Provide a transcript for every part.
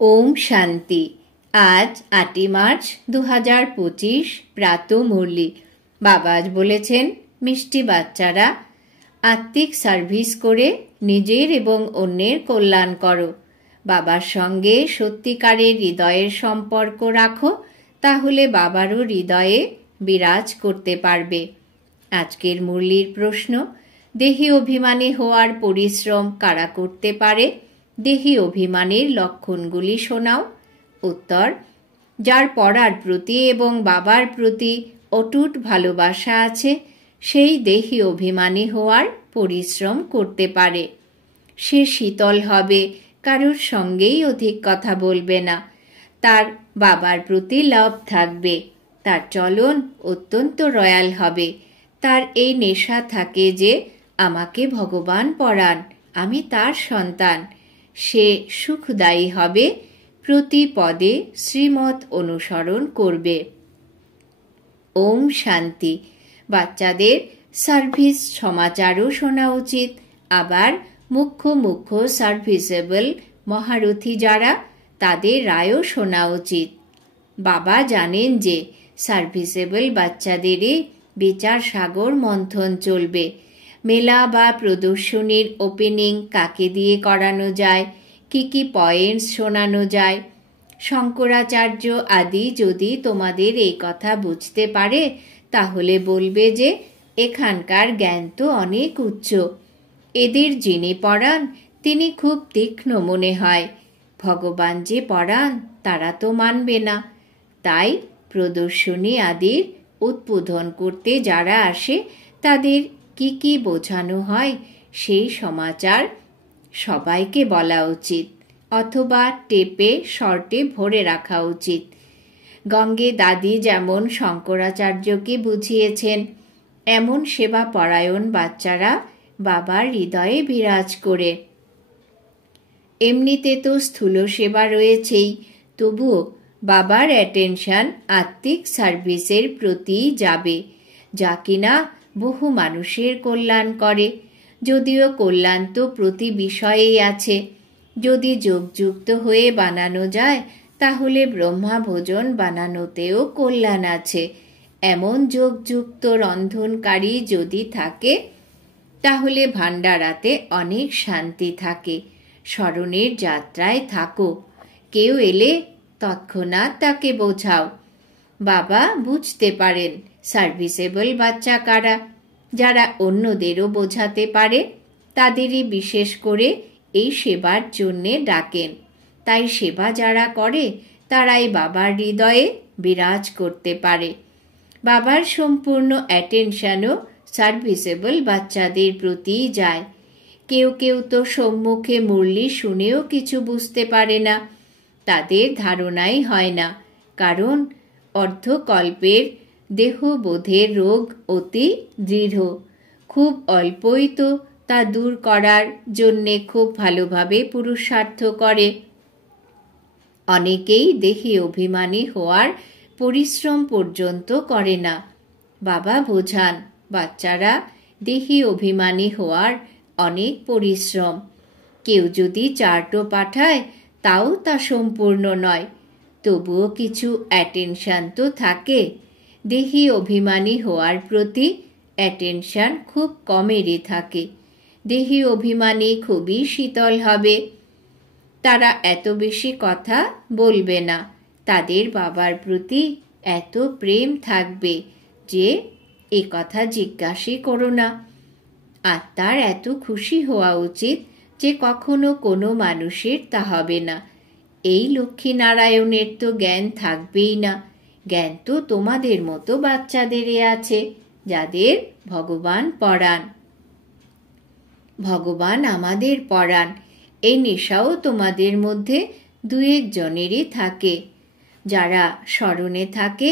ওম শান্তি। আজ 8 মার্চ 2025 প্রাত মুরলি। বাবা আজ বলেছেন, মিষ্টি বাচ্চারা, আত্মিক সার্ভিস করে নিজের এবং অন্যের কল্যাণ করো। বাবার সঙ্গে সত্যিকারের হৃদয়ের সম্পর্ক রাখো, তাহলে বাবারও হৃদয়ে বিরাজ করতে পারবে। আজকের মুরলির প্রশ্ন, দেহি অভিমানী হওয়ার পরিশ্রম কারা করতে পারে? দেহি অভিমানের লক্ষণগুলি শোনাও। উত্তর, যার পড়ার প্রতি এবং বাবার প্রতি অটুট ভালোবাসা আছে, সেই দেহি অভিমানী হওয়ার পরিশ্রম করতে পারে। সে শীতল হবে, কারোর সঙ্গেই অধিক কথা বলবে না। তার বাবার প্রতি লাভ থাকবে। তার চলন অত্যন্ত রয়্যাল হবে। তার এই নেশা থাকে যে আমাকে ভগবান পড়ান, আমি তার সন্তান। সে সুখদায়ী হবে, প্রতি পদে শ্রীমত অনুসরণ করবে। ওম শান্তি। বাচ্চাদের সার্ভিস সমাচারও শোনা উচিত। আবার মুখ্য সার্ভিসেবল মহারথী যারা, তাদের রায়ও শোনা উচিত। বাবা জানেন যে সার্ভিসেবল বাচ্চাদেরই বিচার সাগর মন্থন চলবে। মেলা বা প্রদর্শনীর ওপেনিং কাকে দিয়ে করানো যায়, কি পয়েন্টস শোনানো যায়। শঙ্করাচার্য আদি যদি তোমাদের এই কথা বুঝতে পারে, তাহলে বলবে যে এখানকার জ্ঞান তো অনেক উচ্চ। এদের যিনি পড়ান তিনি খুব তীক্ষ্ণ মনে হয়। ভগবান যে পড়ান তারা তো মানবে না। তাই প্রদর্শনী আদির উদ্বোধন করতে যারা আসে, তাদের কি বোঝানো হয় সেই সমাচার সবাইকে বলা উচিত, অথবা টেপে শর্টে ভরে রাখা উচিত। গঙ্গে দাদি যেমন শঙ্করাচার্যকে বুঝিয়েছেন, এমন সেবা পরায়ণ বাচ্চারা বাবার হৃদয়ে বিরাজ করে। এমনিতে তো স্থূল সেবা রয়েছেই, তবুও বাবার অ্যাটেনশন আত্মিক সার্ভিসের প্রতি যাবে, যা কিনা বহু মানুষের কল্যাণ করে। যদিও কল্যাণ তো প্রতি বিষয়েই আছে। যদি যোগযুক্ত হয়ে বানানো যায়, তাহলে ব্রহ্মা ভোজন বানানোতেও কল্যাণ আছে। এমন যোগযুক্ত রন্ধনকারী যদি থাকে, তাহলে ভান্ডারাতে অনেক শান্তি থাকে। স্মরণের যাত্রায় থাকো। কেউ এলে তৎক্ষণাৎ তাকে বোঝাও। বাবা বুঝতে পারেন সার্ভিসেবল বাচ্চা কারা। যারা অন্যদেরও বোঝাতে পারে, তাদেরই বিশেষ করে এই সেবার জন্যে ডাকেন। তাই সেবা যারা করে, তারাই বাবার হৃদয়ে বিরাজ করতে পারে। বাবার সম্পূর্ণ অ্যাটেনশনও সার্ভিসেবল বাচ্চাদের প্রতিই যায়। কেউ তো সম্মুখে মুরলি শুনেও কিছু বুঝতে পারে না। তাদের ধারণাই হয় না, কারণ অর্ধকল্পের দেহবোধের রোগ অতি দৃঢ়। খুব অল্পই তো তা দূর করার জন্যে খুব ভালোভাবে পুরুষার্থ করে। অনেকেই দেহি অভিমানী হওয়ার পরিশ্রম পর্যন্ত করে না। বাবা বোঝান, বাচ্চারা, দেহি অভিমানী হওয়ার অনেক পরিশ্রম। কেউ যদি চার্টও পাঠায়, তাও তা সম্পূর্ণ নয়। তবুও কিছু অ্যাটেনশন তো থাকে। দেহি অভিমানী হওয়ার প্রতি অ্যাটেনশন খুব কমেরই থাকে। দেহি অভিমানী খুবই শীতল হবে। তারা এত বেশি কথা বলবে না। তাদের বাবার প্রতি এত প্রেম থাকবে যে এ কথা জিজ্ঞাসা করো না। আত্মার এত খুশি হওয়া উচিত যে কখনো কোনো মানুষের তা হবে না। এই লক্ষ্মীনারায়ণের তো জ্ঞান থাকবেই না। জ্ঞান তো তোমাদের মতো বাচ্চাদেরই আছে, যাদের ভগবান পড়ান। ভগবান আমাদের পড়ান, এই নেশাও তোমাদের মধ্যে 2-1 জনেরই থাকে। যারা স্মরণে থাকে,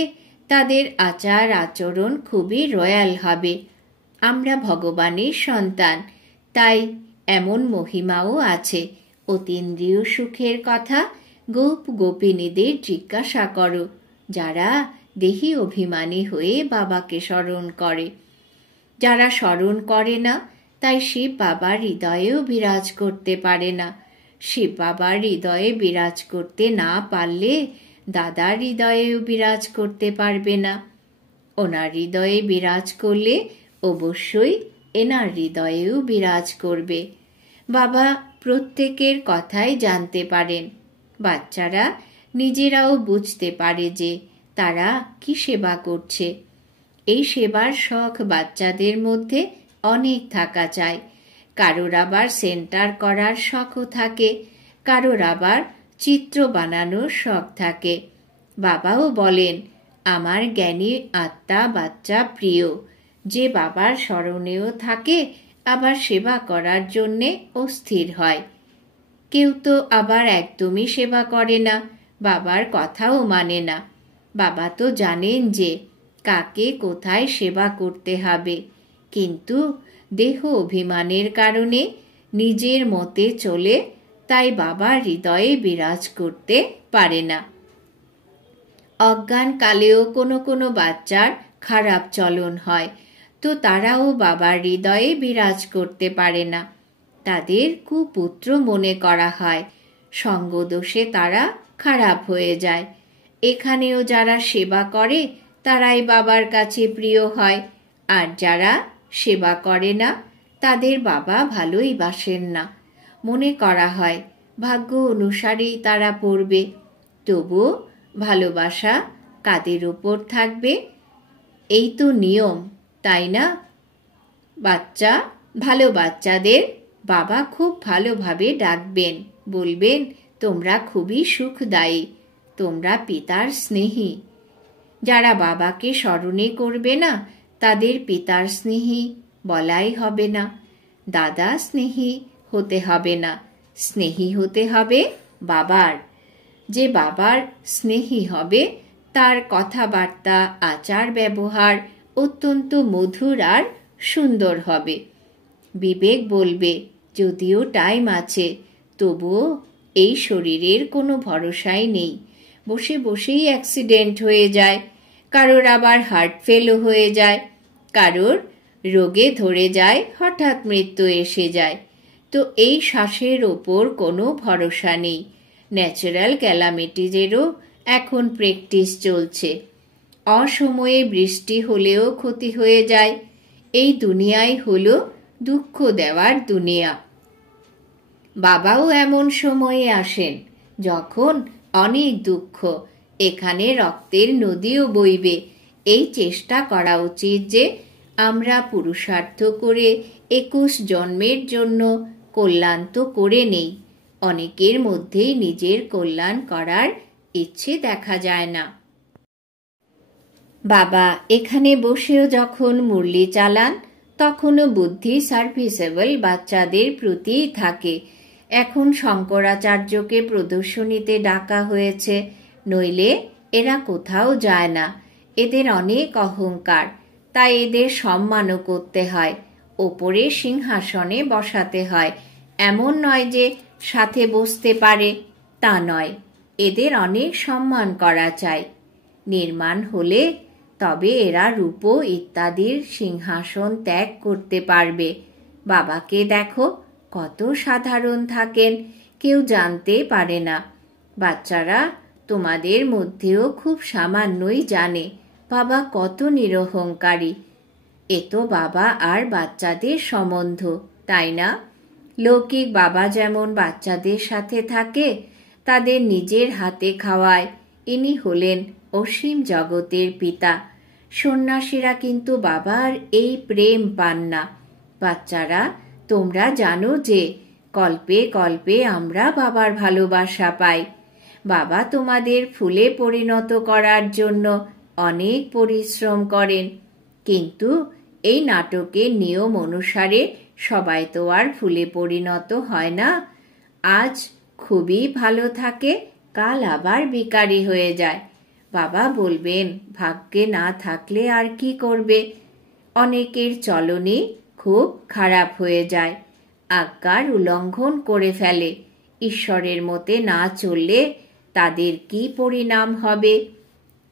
তাদের আচার আচরণ খুবই রয়্যাল হবে। আমরা ভগবানের সন্তান, তাই এমন মহিমাও আছে। অতীন্দ্রিয় সুখের কথা গোপিনীদের জিজ্ঞাসা করো, যারা দেহি অভিমানী হয়ে বাবাকে স্মরণ করে। যারা স্মরণ করে না, তাই শিব বাবার হৃদয়েও বিরাজ করতে পারে না। শিব বাবার হৃদয়ে বিরাজ করতে না পারলে দাদার হৃদয়েও বিরাজ করতে পারবে না। ওনার হৃদয়ে বিরাজ করলে অবশ্যই এনার হৃদয়েও বিরাজ করবে। বাবা প্রত্যেকের কথাই জানতে পারেন। বাচ্চারা নিজেরাও বুঝতে পারে যে তারা কি সেবা করছে। এই সেবার শখ বাচ্চাদের মধ্যে অনেক থাকা চাই। কারোর আবার সেন্টার করার শখও থাকে, কারোর আবার চিত্র বানানোর শখ থাকে। বাবাও বলেন, আমার জ্ঞানী আত্মা বাচ্চা প্রিয়, যে বাবার স্মরণেও থাকে আবার সেবা করার জন্যে অস্থির হয়। কেউ তো আবার একদমই সেবা করে না, বাবার কথাও মানে না। বাবা তো জানেন যে কাকে কোথায় সেবা করতে হবে, কিন্তু দেহ অভিমানের কারণে নিজের মতে চলে, তাই বাবার হৃদয়ে বিরাজ করতে পারে না। অজ্ঞান কালেও কোনো কোনো বাচ্চার খারাপ চলন হয়, তো তারাও বাবার হৃদয়ে বিরাজ করতে পারে না। তাদের কুপুত্র মনে করা হয়, সঙ্গদোষে তারা খারাপ হয়ে যায়। এখানেও যারা সেবা করে তারাই বাবার কাছে প্রিয় হয়, আর যারা সেবা করে না তাদের বাবা ভালোই বাসেন না। মনে করা হয় ভাগ্য অনুসারেই তারা পড়বে, তবুও ভালোবাসা কাদের উপর থাকবে? এই তো নিয়ম, তাই না? বাচ্চা ভালো বাচ্চাদের বাবা খুব ভালোভাবে ডাকবেন, বলবেন তোমরা খুবই সুখদায়ী, তোমরা পিতার স্নেহী। যারা বাবাকে স্মরণে করবে না তাদের পিতার স্নেহী বলাই হবে না। দাদা স্নেহী হতে হবে না, স্নেহী হতে হবে বাবার। যে বাবার স্নেহী হবে তার কথাবার্তা আচার ব্যবহার অত্যন্ত মধুর আর সুন্দর হবে। বিবেক বলবে, যদিও টাইম আছে, তবুও এই শরীরের কোনো ভরসাই নেই, বসে বসেই অ্যাক্সিডেন্ট হয়ে যায়, কারোর আবার হার্ট ফেলও হয়ে যায়, কারোর রোগে ধরে যায়, হঠাৎ মৃত্যু এসে যায়। তো এই শ্বাসের ওপর কোনো ভরসা নেই। ন্যাচারাল ক্যালামিটিজেরও এখন প্র্যাকটিস চলছে। অসময়ে বৃষ্টি হলেও ক্ষতি হয়ে যায়। এই দুনিয়াই হলো দুঃখ দেওয়ার দুনিয়া। বাবাও এমন সময়ে আসেন যখন অনেক দুঃখ, এখানে রক্তের নদীও বইবে। এই চেষ্টা করা উচিত যে আমরা পুরুষার্থ করে 21 জন্মের জন্য কল্যাণ তো করে নেই। অনেকের মধ্যেই নিজের কল্যাণ করার ইচ্ছে দেখা যায় না। বাবা এখানে বসেও যখন মুরলি চালান তখনও বুদ্ধি সার্ভিসেবল বাচ্চাদের প্রতিই থাকে। এখন শঙ্করাচার্যকে প্রদর্শনীতে ডাকা হয়েছে, নইলে এরা কোথাও যায় না। এদের অনেক অহংকার, তাই এদের সম্মানও করতে হয়। ওপরে সিংহাসনে বসাতে হয়, এমন নয় যে সাথে বসতে পারে, তা নয়। এদের অনেক সম্মান করা চাই। নির্মাণ হলে তবে এরা রূপ ইত্যাদির সিংহাসন ত্যাগ করতে পারবে। বাবাকে দেখো, কত সাধারণ থাকেন, কেউ জানতে পারে না। বাচ্চারা তোমাদের মধ্যেও খুব সামান্যই জানে বাবা কত নিরহংকারী। এ তো বাবা আর বাচ্চাদের সম্বন্ধ, তাই না? লৌকিক বাবা যেমন বাচ্চাদের সাথে থাকে, তাদের নিজের হাতে খাওয়ায়, ইনি হলেন অসীম জগতের পিতা। সন্ন্যাসীরা কিন্তু বাবার এই প্রেম পান না। বাচ্চারা তোমরা জানো যে কল্পে কল্পে আমরা বাবার ভালোবাসা পাই। বাবা তোমাদের ফুলে পরিণত করার জন্য অনেক পরিশ্রম করেন, কিন্তু এই নাটকের নিয়ম অনুসারে সবাই তো আর ফুলে পরিণত হয় না। আজ খুবই ভালো থাকে, কাল আবার বিকারী হয়ে যায়। বাবা বলবেন ভাগ্যে না থাকলে আর কি করবে। অনেকের চলনই খুব খারাপ হয়ে যায়, আজ্ঞার উল্লঙ্ঘন করে ফেলে। ঈশ্বরের মতে না চললে তাদের কি পরিণাম হবে?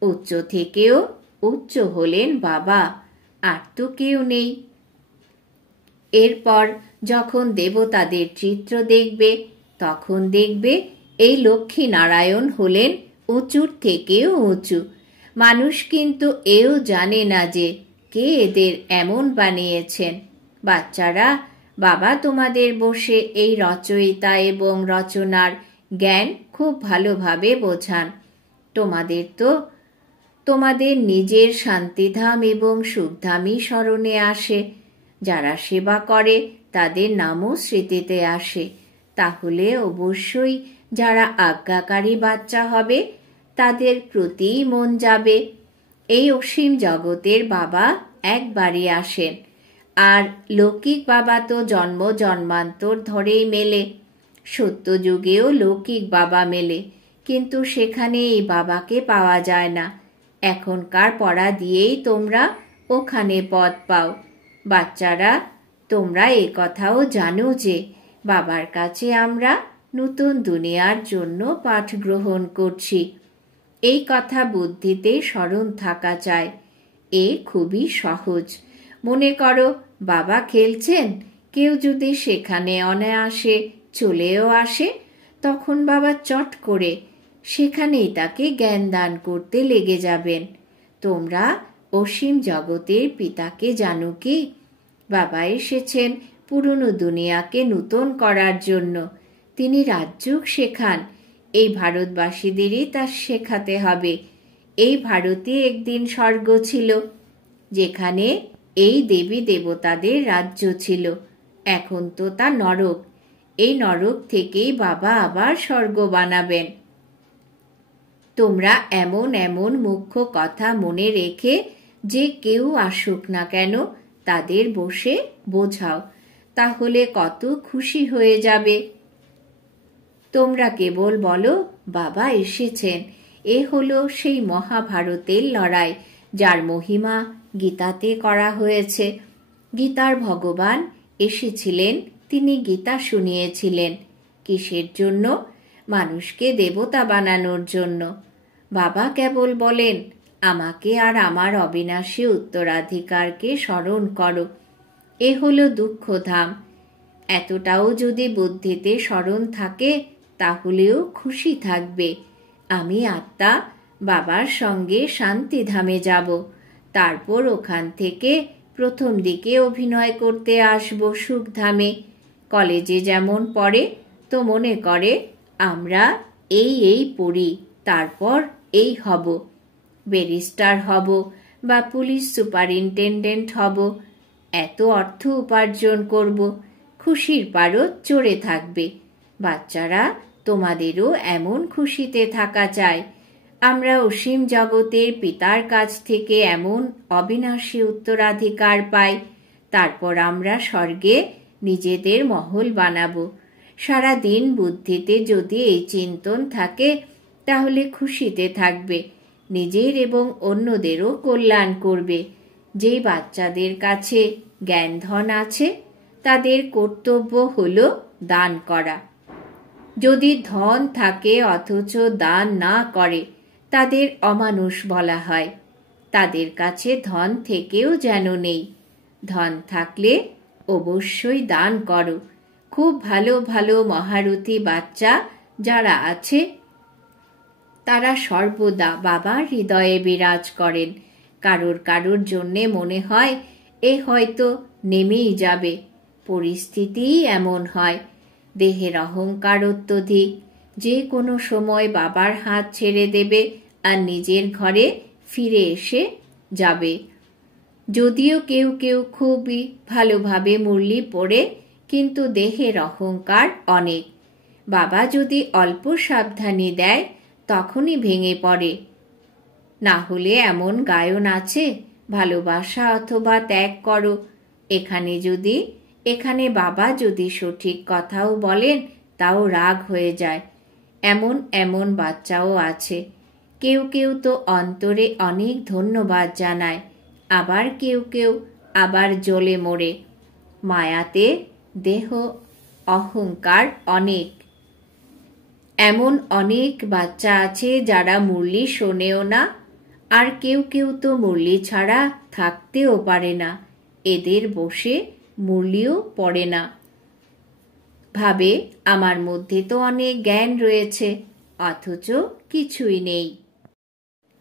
উচ্চ থেকেও উচ্চ হলেন বাবা, আর তো কেউ নেই। এরপর যখন দেবতাদের চিত্র দেখবে তখন দেখবে এই লক্ষ্মী নারায়ণ হলেন উঁচুর থেকেও উঁচু। মানুষ কিন্তু এও জানে না যে কে এদের এমন বানিয়েছেন। বাচ্চারা, বাবা তোমাদের বসে এই রচয়িতা এবং রচনার জ্ঞান খুব ভালোভাবে বোঝান। তোমাদের তো তোমাদের নিজের শান্তিধাম এবং সুখধামই স্মরণে আসে। যারা সেবা করে তাদের নামও স্মৃতিতে আসে। তাহলে অবশ্যই যারা আজ্ঞাকারী বাচ্চা হবে তাদের প্রতিই মন যাবে। এই অসীম জগতের বাবা একবারই আসেন, আর লৌকিক বাবা তো জন্ম জন্মান্তর ধরেই মেলে। সত্যযুগেও লৌকিক বাবা মেলে, কিন্তু সেখানে এই বাবাকে পাওয়া যায় না। এখনকার পড়া দিয়েই তোমরা ওখানে পদ পাও। বাচ্চারা, তোমরা এ কথাও জানো যে বাবার কাছে আমরা নতুন দুনিয়ার জন্য পাঠ গ্রহণ করছি। এই কথা বুদ্ধিতে স্মরণ থাকা চাই। এ খুবই সহজ। মনে করো বাবা খেলছেন, কেউ যদি সেখানে অনায়াসে চলেও আসে, তখন বাবা চট করে সেখানেই তাকে জ্ঞান দান করতে লেগে যাবেন। তোমরা অসীম জগতের পিতাকে জানো কি? বাবা এসেছেন পুরনো দুনিয়াকে নূতন করার জন্য। তিনি রাজযোগ শেখান। এই ভারতবাসীদেরই তা শেখাতে হবে। এই ভারতে একদিন স্বর্গ ছিল, যেখানে এই দেবী দেবতাদের রাজ্য ছিল। এখন তো তা নরক। এই নরক থেকেই বাবা আবার স্বর্গ বানাবেন। তোমরা এমন এমন মুখ্য কথা মনে রেখে যে কেউ আসুক না কেন তাদের বসে বোঝাও, তাহলে কত খুশি হয়ে যাবে। তোমরা কেবল বলো বাবা এসেছেন। এ হলো সেই মহাভারতের লড়াই যার মহিমা গীতাতে করা হয়েছে। গীতার ভগবান এসেছিলেন, তিনি গীতা শুনিয়েছিলেন। কিসের জন্য? মানুষকে দেবতা বানানোর জন্য। বাবা কেবল বলেন আমাকে আর আমার অবিনাশী উত্তরাধিকারকে স্মরণ করো। এ হলো দুঃখধাম। এতটাও যদি বুদ্ধিতে স্মরণ থাকে তাহলেও খুশি থাকবে। আমি আত্মা বাবার সঙ্গে শান্তিধামে যাব, তারপর ওখান থেকে প্রথম দিকে অভিনয় করতে আসব সুখধামে। কলেজে যেমন পড়ে, তো মনে করে আমরা এই পড়ি, তারপর এই হব, ব্যারিস্টার হব বা পুলিশ সুপারিনটেন্ডেন্ট হব, এত অর্থ উপার্জন করব, খুশির পারদ চড়ে থাকবে। বাচ্চারা, তোমাদেরও এমন খুশিতে থাকা চাই। আমরা অসীম জগতের পিতার কাছ থেকে এমন অবিনাশী উত্তরাধিকার পাই, তারপর আমরা স্বর্গে নিজেদের মহল বানাবো। সারা দিন বুদ্ধিতে যদি এই চিন্তন থাকে তাহলে খুশিতে থাকবে, নিজের এবং অন্যদেরও কল্যাণ করবে। যেই বাচ্চাদের কাছে জ্ঞান ধন আছে তাদের কর্তব্য হলো দান করা। যদি ধন থাকে অথচ দান না করে তাদের অমানুষ বলা হয়। তাদের কাছে ধন থেকেও যেন নেই। ধন থাকলে অবশ্যই দান করো। খুব ভালো ভালো মহারথী বাচ্চা যারা আছে তারা সর্বদা বাবার হৃদয়ে বিরাজ করেন। কারোর কারোর জন্যে মনে হয় এ হয়তো নেমেই যাবে। পরিস্থিতিই এমন হয়। দেহের অহংকার অত্যধিক, যে কোনো সময় বাবার হাত ছেড়ে দেবে আর নিজের ঘরে ফিরে এসে যাবে। যদিও কেউ কেউ খুবই ভালোভাবে মুরলি পড়ে, কিন্তু দেহের অহংকার অনেক। বাবা যদি অল্প সাবধানী দেয় তখনই ভেঙে পড়ে। না হলে এমন গায়ন আছে, ভালোবাসা অথবা ত্যাগ করো। এখানে বাবা যদি সঠিক কথাও বলেন তাও রাগ হয়ে যায়। এমন এমন বাচ্চাও আছে। কেউ কেউ তো অন্তরে অনেক ধন্যবাদ জানায়, আবার কেউ কেউ আবার জ্বলে মরে। মায়াতে দেহ অহংকার অনেক। এমন অনেক বাচ্চা আছে যারা মুরলি শোনেও না, আর কেউ কেউ তো মুরলি ছাড়া থাকতেও পারে না। এদের বসে মুরলিও পড়ে না। ভাবে আমার মধ্যে তো অনেক জ্ঞান রয়েছে, অথচ কিছুই নেই।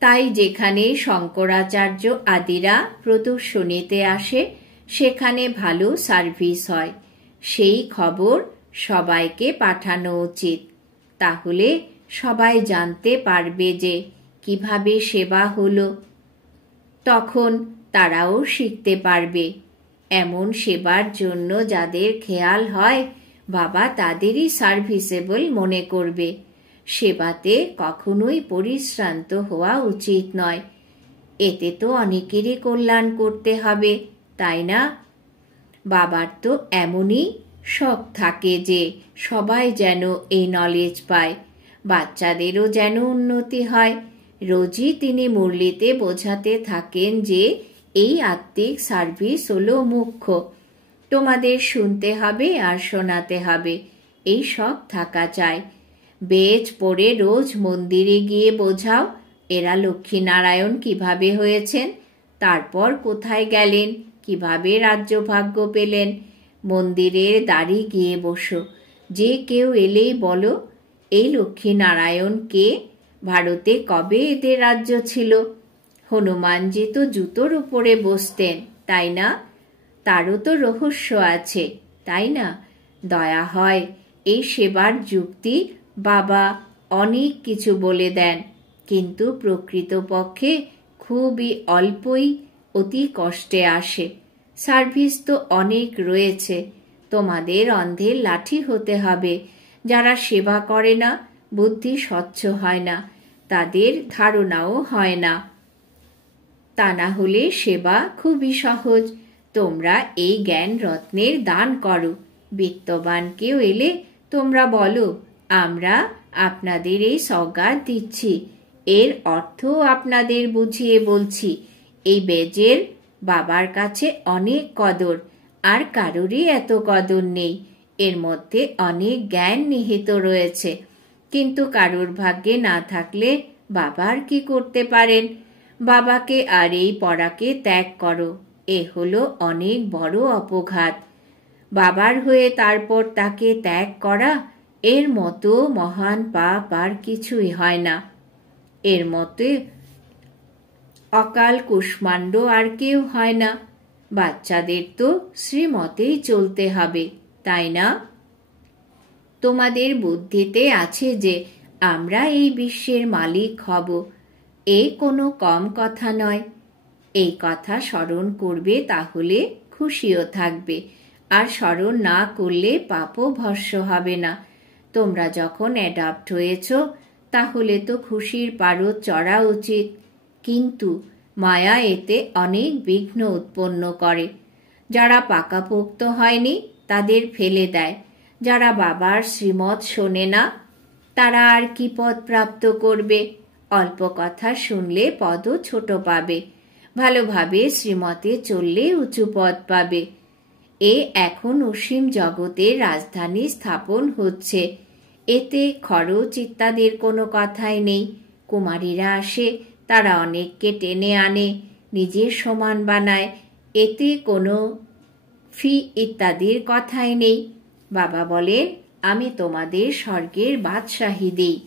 তাই যেখানে শঙ্করাচার্য আদিরা প্রদর্শনীতে আসে সেখানে ভালো সার্ভিস হয়, সেই খবর সবাইকে পাঠানো উচিত। তাহলে সবাই জানতে পারবে যে কিভাবে সেবা হলো। তখন তারাও শিখতে পারবে। এমন সেবার জন্য যাদের খেয়াল হয়, বাবা তাদেরই সার্ভিসেবল মনে করবে। সেবাতে কখনোই পরিশ্রান্ত হওয়া উচিত নয়। এতে তো অনেকেরই কল্যাণ করতে হবে, তাই না? বাবার তো এমনই শখ থাকে যে সবাই যেন এই নলেজ পায়, বাচ্চাদেরও যেন উন্নতি হয়। রোজই তিনি মুরলিতে বোঝাতে থাকেন যে এই আত্মিক সার্ভিস হলো মুখ্য। তোমাদের শুনতে হবে আর শোনাতে হবে, এই শখ থাকা চাই। বেজ পড়ে রোজ মন্দিরে গিয়ে বোঝাও এরা লক্ষ্মীনারায়ণ কিভাবে হয়েছেন, তারপর কোথায় গেলেন, কিভাবে রাজ্যভাগ্য পেলেন। মন্দিরের দ্বারে গিয়ে বসো, যে কেউ এলেই বলো এই লক্ষ্মীনারায়ণ কে, ভারতে কবে এদের রাজ্য ছিল। হনুমানজি তো জুতোর উপরে বসতেন, তাই না? তারও তো রহস্য আছে, তাই না? দয়া হয় এই সেবার যুক্তি বাবা অনেক কিছু বলে দেন, কিন্তু প্রকৃতপক্ষে খুবই অল্পই অতি কষ্টে আসে। সার্ভিস তো অনেক রয়েছে, তোমাদের অন্ধের লাঠি হতে হবে। যারা সেবা করে না, বুদ্ধি স্বচ্ছ হয় না, তাদের ধারণাও হয় না। তা না হলে সেবা খুবই সহজ। তোমরা এই জ্ঞান রত্নের দান করো। বিত্তবান কেউ এলে তোমরা বলো আমরা আপনাদের এই সওগাত দিচ্ছি, এর অর্থ আপনাদের বুঝিয়ে বলছি। এই বেজের বাবার কাছে অনেক কদর, আর কারোরই এত কদর নেই। এর মধ্যে অনেক জ্ঞান নিহিত রয়েছে, কিন্তু কারোর ভাগ্যে না থাকলে বাবার কি করতে পারেন? বাবাকে আর এই পড়াকে ত্যাগ করো, এ হলো অনেক বড় অপঘাত। বাবার হয়ে তারপর তাকে ত্যাগ করা, এর মতো মহান পাপ আর কিছুই হয় না। এর মতে অকাল কুষ্মাণ্ড আর কেউ হয় না। বাচ্চাদের তো শ্রীমতেই চলতে হবে, তাই না? তোমাদের বুদ্ধিতে আছে যে আমরা এই বিশ্বের মালিক হব, এ কোনো কম কথা নয়। এই কথা স্মরণ করবে, তাহলে খুশিও থাকবে, আর স্মরণ না করলে পাপও ভস্য হবে না। তোমরা যখন অ্যাডাপ্ট হয়েছ, তাহলে তো খুশির পারদ চড়া উচিত, কিন্তু মায়া এতে অনেক বিঘ্ন উৎপন্ন করে। যারা পাকাপোক্ত হয়নি তাদের ফেলে দেয়। যারা বাবার শ্রীমত শোনে না, তারা আর কি পদ প্রাপ্ত করবে? অল্প কথা শুনলে পদও ছোট পাবে, ভালোভাবে শ্রীমতে চললে উঁচু পদ পাবে। এ এখন অসীম জগতের রাজধানী স্থাপন হচ্ছে, এতে খরচ ইত্যাদির কোনো কথাই নেই। কুমারীরা আসে, তারা অনেককে টেনে আনে, নিজের সমান বানায়, এতে কোনো ফি ইত্যাদির কথাই নেই। বাবা বলেন আমি তোমাদের স্বর্গের বাদশাহী দিই,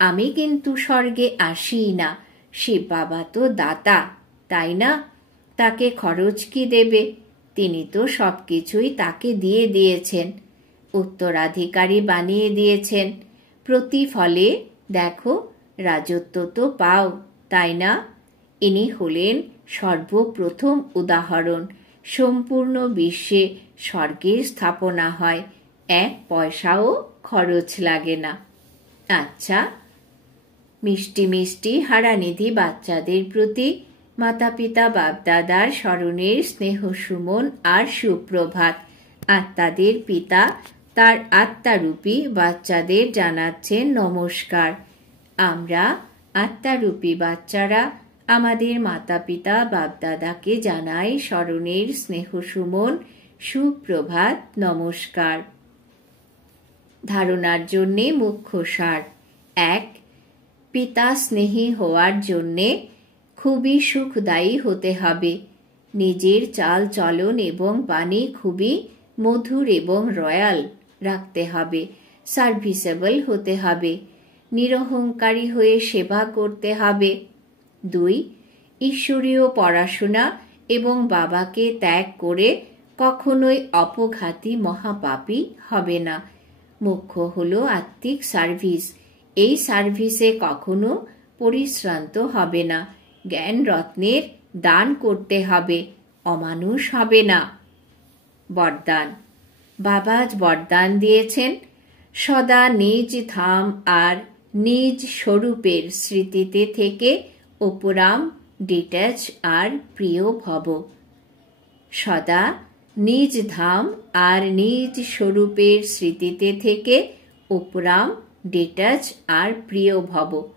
আমি কিন্তু স্বর্গে আসিই না। শিব বাবা তো দাতা, তাই না? তাকে খরচ কি দেবে? তিনি তো সবকিছুই তাকে দিয়ে দিয়েছেন, উত্তরাধিকারী বানিয়ে দিয়েছেন। প্রতিফলে দেখো রাজত্ব তো পাও, তাই না? ইনি হলেন সর্বপ্রথম উদাহরণ। সম্পূর্ণ বিশ্বে স্বর্গের স্থাপনা হয়, 1 পয়সাও খরচ লাগে না। আচ্ছা, মিষ্টি মিষ্টি হারানিধি বাচ্চাদের প্রতি মাতা পিতা বাপদাদার স্মরণের স্নেহ সুমন আর সুপ্রভাত। আত্মাদের পিতা তার আত্মারূপী বাচ্চাদের জানাচ্ছেন নমস্কার। আমরা আত্মারূপী বাচ্চারা আমাদের মাতা পিতা বাপদাদাকে জানাই স্মরণের স্নেহ সুমন সুপ্রভাত নমস্কার। ধারণার জন্যে মুখ্য সার। 1. পিতা স্নেহী হওয়ার জন্যে খুবই সুখদায়ী হতে হবে। নিজের চাল চলন এবং বাণী খুবই মধুর এবং রয়্যাল রাখতে হবে, সার্ভিসেবল হতে হবে, নিরহংকারী হয়ে সেবা করতে হবে। 2. ঈশ্বরীয় পড়াশোনা এবং বাবাকে ত্যাগ করে কখনোই অপঘাতী মহাপাপী হবে না। মুখ্য হল আত্মিক সার্ভিস। এই সার্ভিসে কখনো পরিশ্রান্ত হবে না। জ্ঞান রত্নের দান করতে হবে, অমানুষ হবে না। বরদান। বাবাজ বরদান দিয়েছেন, সদা নিজ ধাম আর নিজ স্বরূপের স্মৃতিতে থেকে অপরাম, ডিট্যাচ আর প্রিয় ভব। সদা নিজ ধাম আর নিজ স্বরূপের স্মৃতিতে থেকে অপরাম, ডিট্যাচ আর প্রিয় ভব।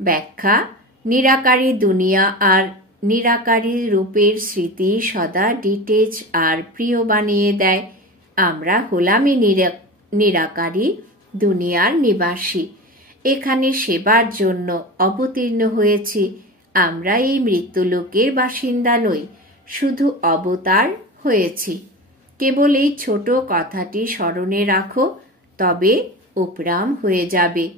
ব্যাখ্যা। নিরাকারী দুনিয়া আর নিরাকারী রূপের স্মৃতি সদা ডিটেচ আর প্রিয় বানিয়ে দেয়। আমরা হলামই নিরাকারী দুনিয়ার নিবাসী। এখানে সেবার জন্য অবতীর্ণ হয়েছি। আমরা এই মৃত্যুলোকের বাসিন্দা নই, শুধু অবতার হয়েছি। কেবল এই ছোট কথাটি স্মরণে রাখো, তবে উপরাম হয়ে যাবে।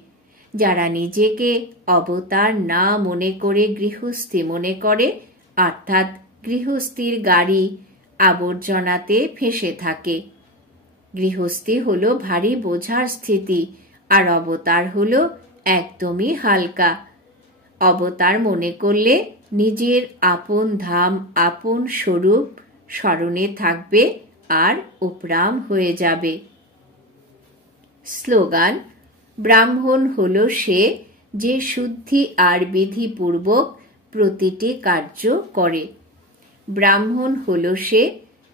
যারা নিজেকে অবতার না মনে করে গৃহস্থী মনে করে, অর্থাৎ গৃহস্থীর গাড়ি আবর্জনাতে ফেঁসে থাকে। গৃহস্থী হলো ভারী বোঝার স্থিতি, আর অবতার হলো একদমই হালকা। অবতার মনে করলে নিজের আপন ধাম, আপন স্বরূপ স্মরণে থাকবে আর উপরাম হয়ে যাবে। স্লোগান। ব্রাহ্মণ হল সে যে শুদ্ধি আর বিধিপূর্বক প্রতিটি কার্য করে। ব্রাহ্মণ হল সে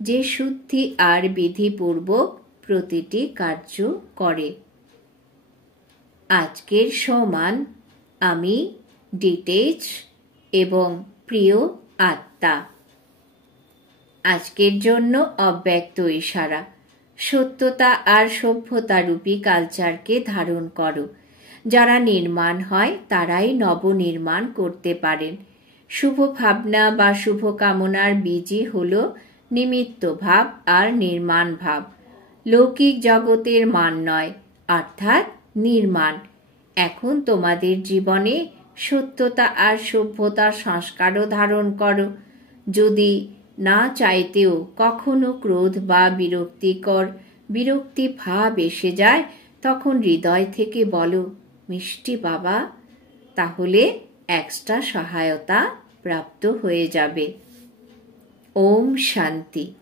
যে শুদ্ধি আর বিধিপূর্বক প্রতিটি কার্য করে। আজকের সমান আমি ডিটেচ এবং প্রিয় আত্মা। আজকের জন্য অব্যক্ত ইশারা। সত্যতা আর সভ্যতারূপী কালচারকে ধারণ করো। যারা নির্মাণ হয় তারাই নবনির্মাণ করতে পারেন। শুভ ভাবনা বা শুভ কামনার বীজই হল নিমিত্ত ভাব আর নির্মাণ ভাব। লৌকিক জগতের মান নয়, অর্থাৎ নির্মাণ। এখন তোমাদের জীবনে সত্যতা আর সভ্যতার সংস্কারও ধারণ করো। যদি না চাইতেও কখনো ক্রোধ বা বিরক্তি ভাব এসে যায়, তখন হৃদয় থেকে বলো, মিষ্টি বাবা, তাহলে এক্সট্রা সহায়তা প্রাপ্ত হয়ে যাবে। ওম শান্তি।